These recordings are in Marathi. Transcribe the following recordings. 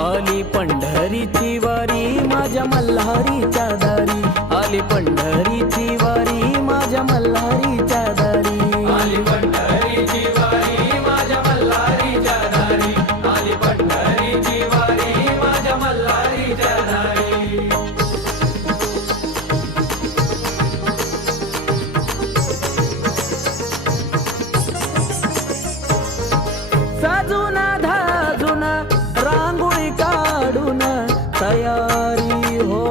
आली पंढरीची वारी माझ्या मल्हारीच्या दारी, आली पंढरीची वारी माझ्या मल्हारीच्या दारी, आली पंढरीची वारी माझ्या मल्हारीच्या दारी, आली पंढरीची वारी माझ्या मल्हारीच्या दारी. सजून धाजून रांगोळी काढून तयारी हो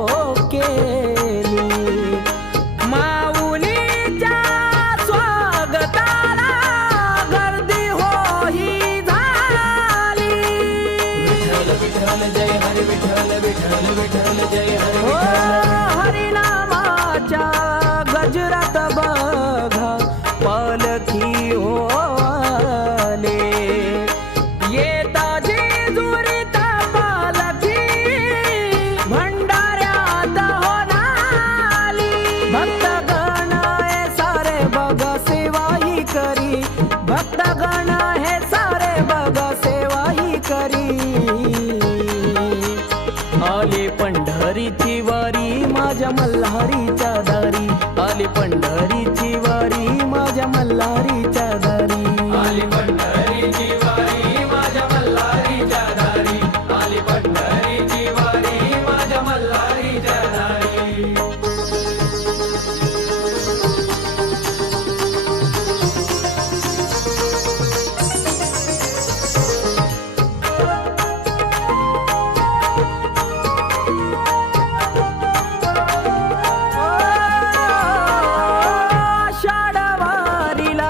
केली, माऊलीच्या स्वागताला गर्दी हो ही झाली. विठ्ठल विठ्ठल जय हरी विठ्ठल विठ्ठल विठ्ठल जय हरी हो विठ्ठल. हरिनामाच्या गजरात बघा पालखी हो आले, येता जेजुरीत पालखी भंडाऱ्यात होणाली. भक्तगण हे सारे बघा सेवाही करी, भक्तगण हे सारे बघा सेवाही करी. आली पंढरीची वारी माझ्या मल्हारीच्या दारी, आली पंढरीची वारी माझ्या मल्हारीच्या दारी, आली पंढरीची वारी माझ्या मल्हारीच्या दारी, आली पंढरीची वारी माझ्या मल्हारीच्या दारी. आषाढवारीला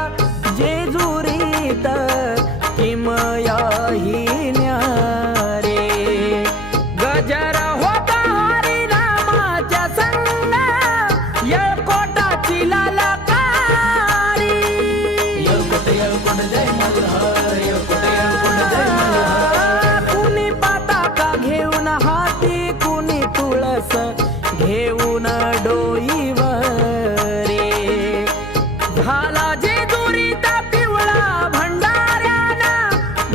जेजुरीत किमयाही न्यारे, गजर होता हरिनामाच्या संग येळकोटाची ललकारी. येळकोट येळकोट जय मल्हार, येळकोट येळकोट जय मल्हार. कुणी पताका घेऊन हाती, कुणी तुळस घेऊन डोईवर रे, झाला जेजुरीत पिवळा भंडाऱ्यानं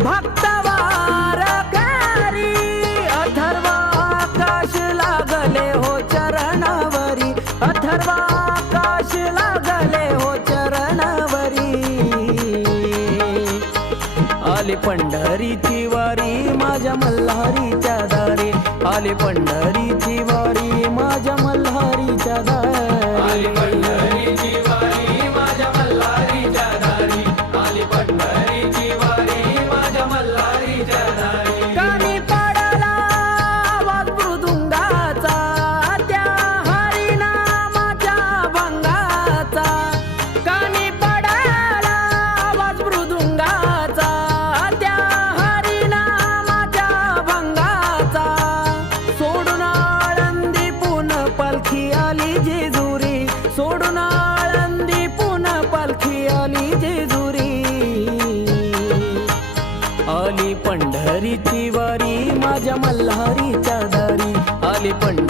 भक्तवार करी. अथर्वाकाश लागले हो चरणावरी, अथर्वाकाश लागले हो चरणावरी. आली पंढरीची वारी माझ्या मल्हारीच्या दारी, आली पंढरीची वारी माझ्या मल्हारीच्या आली दारी. पंढरीची वारी माझ्या मल्हारीच्या दारी, आली पंढरीची वारी माझ्या मल्हारीच्या दारी. कानी पडला आवाज मृदुंगाचा त्या हरिनामाच्या भंगाचा, कानी पडला आवाज मृदुंगाचा त्या हरिनामाच्या भंगाचा. सोडून आळंदी पुन पालखी आली जेजुरी, सोडून आळंदी पुन पालखी आली जेजुरी. आली पंढरीची वारी माझ्या मल्हारीच्या दारी, आली पंढरीची